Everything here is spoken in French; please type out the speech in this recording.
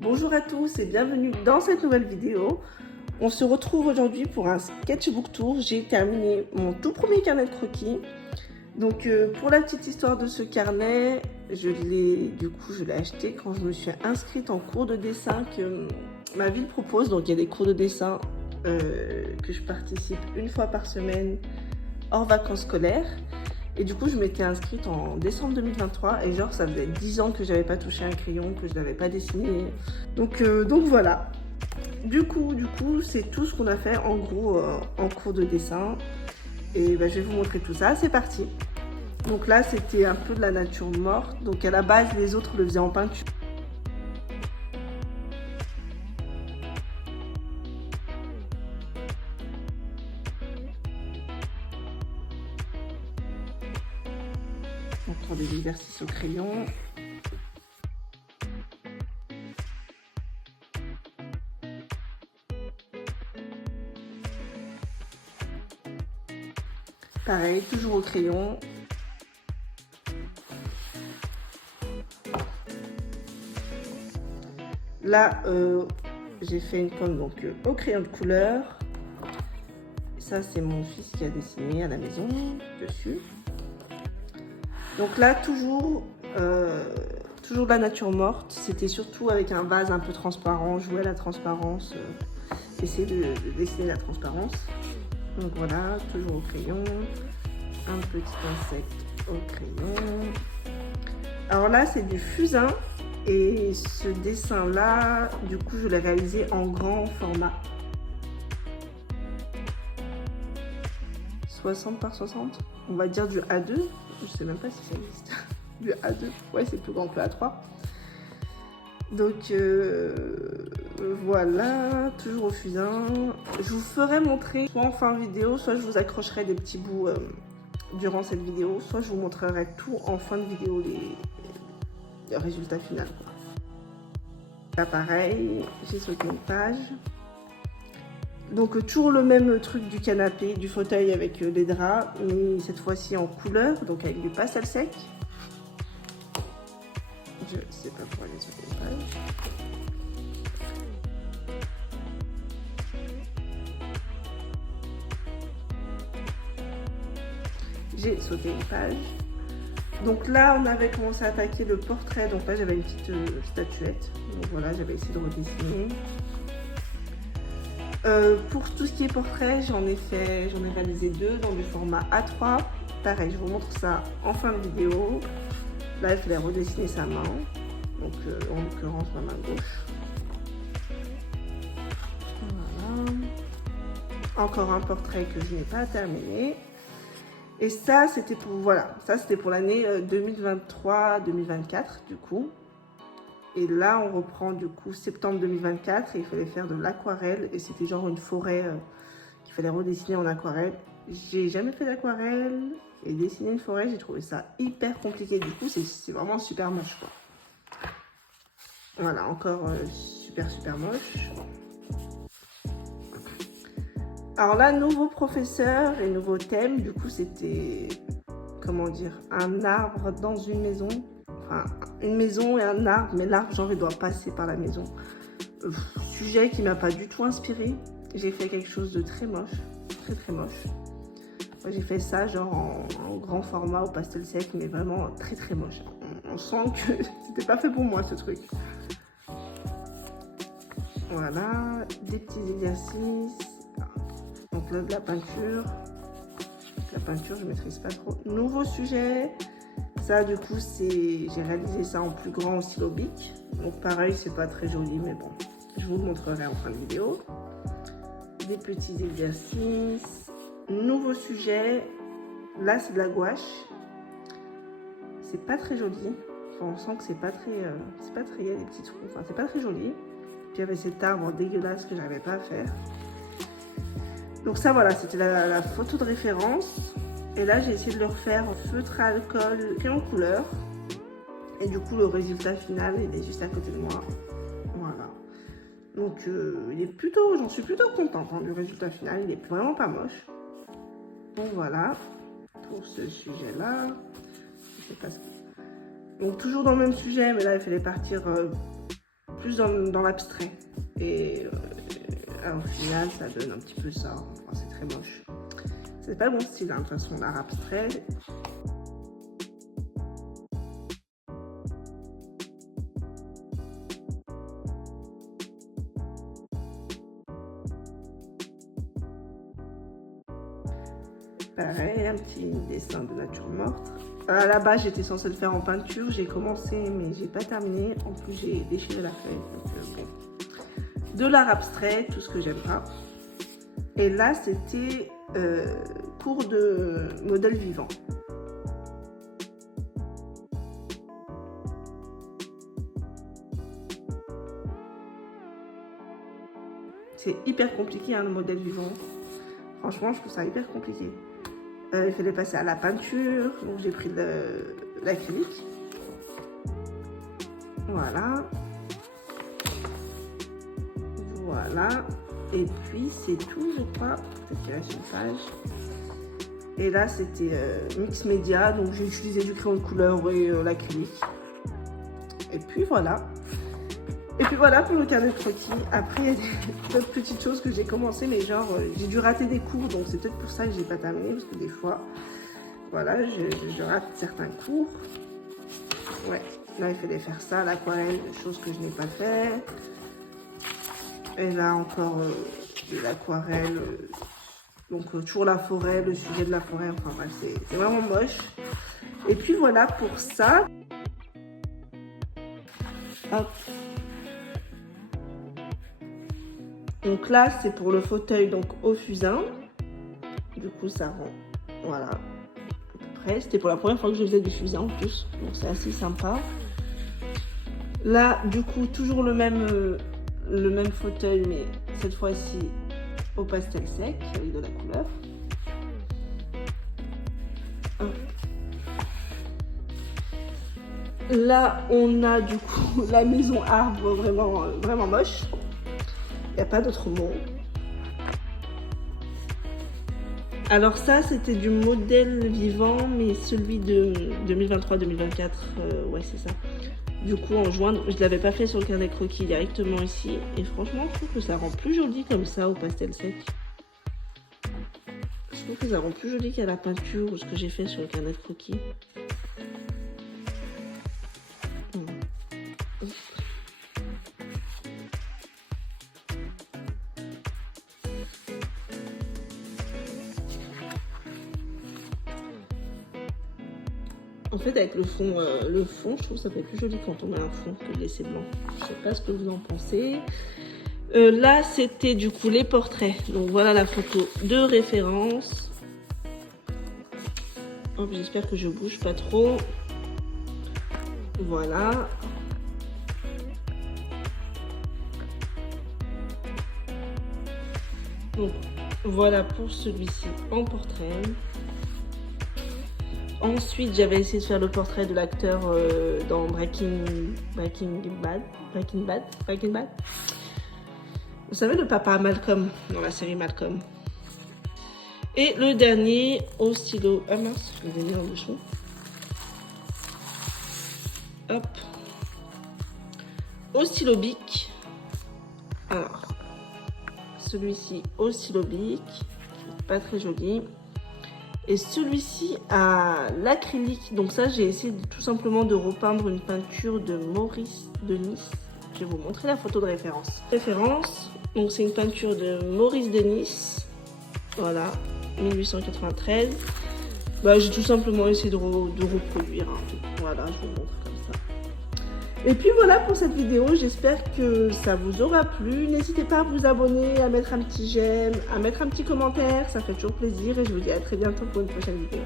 Bonjour à tous et bienvenue dans cette nouvelle vidéo. On se retrouve aujourd'hui pour un sketchbook tour. J'ai terminé mon tout premier carnet de croquis. Donc pour la petite histoire de ce carnet, je l'ai acheté quand je me suis inscrite en cours de dessin que ma ville propose. Donc il y a des cours de dessin que je participe une fois par semaine hors vacances scolaires. Et du coup, je m'étais inscrite en décembre 2023 et genre, ça faisait 10 ans que j'avais pas touché un crayon, que je n'avais pas dessiné. Donc voilà. Du coup, c'est tout ce qu'on a fait en gros en cours de dessin. Et je vais vous montrer tout ça. C'est parti. Donc là, c'était un peu de la nature morte. Donc à la base, les autres le faisaient en peinture. Encore des exercices au crayon. Pareil, toujours au crayon. Là, j'ai fait une pomme donc au crayon de couleur. Ça, c'est mon fils qui a dessiné à la maison dessus. Donc là, toujours de la nature morte. C'était surtout avec un vase un peu transparent, jouer à la transparence, essayer de dessiner la transparence. Donc voilà, toujours au crayon. Un petit insecte au crayon. Alors là, c'est du fusain. Et ce dessin-là, du coup, je l'ai réalisé en grand format. 60 par 60. On va dire du A2. Je sais même pas si ça existe. Du A2. Ouais, c'est plus grand que le A3. Donc voilà, toujours au fusain. Je vous ferai montrer soit en fin de vidéo, soit je vous accrocherai des petits bouts durant cette vidéo, soit je vous montrerai tout en fin de vidéo, le résultat final, quoi. Là pareil, j'ai sauté une page. Donc toujours le même truc du canapé, du fauteuil avec les draps, mais cette fois-ci en couleur, donc avec du pastel sec. Je sais pas pourquoi j'ai sauté une page. J'ai sauté une page. Donc là, on avait commencé à attaquer le portrait. Donc là, j'avais une petite statuette. Donc voilà, j'avais essayé de redessiner. Pour tout ce qui est portrait, j'en ai réalisé 2 dans du format A3. Pareil, je vous montre ça en fin de vidéo. Là, il fallait redessiner sa main. Donc en l'occurrence, ma main gauche. Voilà. Encore un portrait que je n'ai pas terminé. Et ça, c'était pour, voilà, ça c'était pour l'année 2023-2024 du coup. Et là, on reprend du coup septembre 2024 et il fallait faire de l'aquarelle. Et c'était genre une forêt qu'il fallait redessiner en aquarelle. J'ai jamais fait d'aquarelle et dessiner une forêt, j'ai trouvé ça hyper compliqué. Du coup, c'est vraiment super moche, quoi. Voilà, encore super moche. Alors là, nouveau professeur et nouveau thème, du coup c'était, comment dire, un arbre dans une maison. Enfin, une maison et un arbre, mais l'arbre, genre, il doit passer par la maison. Sujet qui m'a pas du tout inspiré. J'ai fait quelque chose de très moche, très moche. Moi, j'ai fait ça, genre, en grand format, au pastel sec, mais vraiment très moche. On sent que c'était pas fait pour moi, ce truc. Voilà, des petits exercices. Donc là, de la peinture. La peinture, je maîtrise pas trop. Nouveau sujet. Ça, du coup, j'ai réalisé ça en plus grand au stylo bic. Donc pareil, c'est pas très joli, mais bon, je vous le montrerai en fin de vidéo. Des petits exercices. Nouveau sujet. Là, c'est de la gouache. C'est pas très joli. Enfin, on sent que c'est pas très, il y a des petits trous. Enfin, c'est pas très joli. Puis il y avait cet arbre dégueulasse que j'arrivais pas à faire. Donc ça, voilà, c'était la photo de référence. Et là, j'ai essayé de le refaire en feutre à alcool, crayon couleur. Et du coup, le résultat final, il est juste à côté de moi. Voilà. Donc, j'en suis plutôt contente du résultat final. Il est vraiment pas moche. Donc voilà, pour ce sujet-là. Je sais pas ce que... Donc toujours dans le même sujet, mais là, il fallait partir plus dans l'abstrait. Et au final, ça donne un petit peu ça. Enfin, c'est très moche. C'est pas mon style, hein, de toute façon, l'art abstrait. Pareil, un petit dessin de nature morte. À la base, j'étais censée le faire en peinture. J'ai commencé, mais j'ai pas terminé. En plus, j'ai déchiré la feuille. Donc, bon. De l'art abstrait, tout ce que j'aime pas. Et là, c'était cours de modèle vivant. C'est hyper compliqué, hein, le modèle vivant. Franchement, je trouve ça hyper compliqué. Il fallait passer à la peinture, donc j'ai pris l'acrylique. Voilà. Voilà. Et puis c'est tout, je crois. Peut-être qu'il reste une page. Et là, c'était mix média, donc j'ai utilisé du crayon de couleur et l'acrylique. Et puis voilà. Et puis voilà pour le carnet de croquis. Après, il y a d'autres petites choses que j'ai commencé, mais genre, j'ai dû rater des cours, donc c'est peut-être pour ça que j'ai pas terminé, parce que des fois, voilà, je rate certains cours. Ouais, là, il fallait faire ça, l'aquarelle, chose que je n'ai pas fait. Et là, encore de l'aquarelle, donc toujours la forêt, le sujet de la forêt, enfin bref, c'est vraiment moche. Et puis voilà pour ça. Hop. Donc là, c'est pour le fauteuil, donc au fusain. Du coup, ça rend, voilà, à peu près. C'était pour la première fois que je faisais du fusain en plus, donc c'est assez sympa. Là, du coup, toujours le même fauteuil, mais cette fois-ci au pastel sec, avec de la couleur. Hop. Là, on a du coup la maison arbre, vraiment moche. Il n'y a pas d'autre mot. Alors ça, c'était du modèle vivant, mais celui de 2023-2024, ouais c'est ça. Du coup, en juin, je ne l'avais pas fait sur le carnet croquis directement ici. Et franchement, je trouve que ça rend plus joli comme ça au pastel sec. Je trouve que ça rend plus joli qu'à la peinture ou ce que j'ai fait sur le carnet de croquis. En fait, avec le fond, je trouve que ça fait plus joli quand on met un fond que de laisser blanc. Je sais pas ce que vous en pensez. Là, c'était du coup les portraits. Donc voilà la photo de référence. Hop, j'espère que je bouge pas trop. Voilà. Donc voilà pour celui-ci en portrait. Ensuite, j'avais essayé de faire le portrait de l'acteur dans Breaking Bad. Vous savez, le papa Malcolm, dans la série Malcolm. Et le dernier au stylo. Ah mince, je l'ai mis en bouchon. Hop. Au stylo bic. Alors, celui-ci au stylo bic, pas très joli. Et celui-ci à l'acrylique. Donc ça, j'ai essayé tout simplement de repeindre une peinture de Maurice Denis. Je vais vous montrer la photo de référence. Donc c'est une peinture de Maurice Denis. Voilà, 1893. Bah, j'ai tout simplement essayé de reproduire. Hein. Voilà, je vous montre comme ça. Et puis voilà pour cette vidéo, j'espère que ça vous aura plu. N'hésitez pas à vous abonner, à mettre un petit j'aime, à mettre un petit commentaire, ça fait toujours plaisir et je vous dis à très bientôt pour une prochaine vidéo.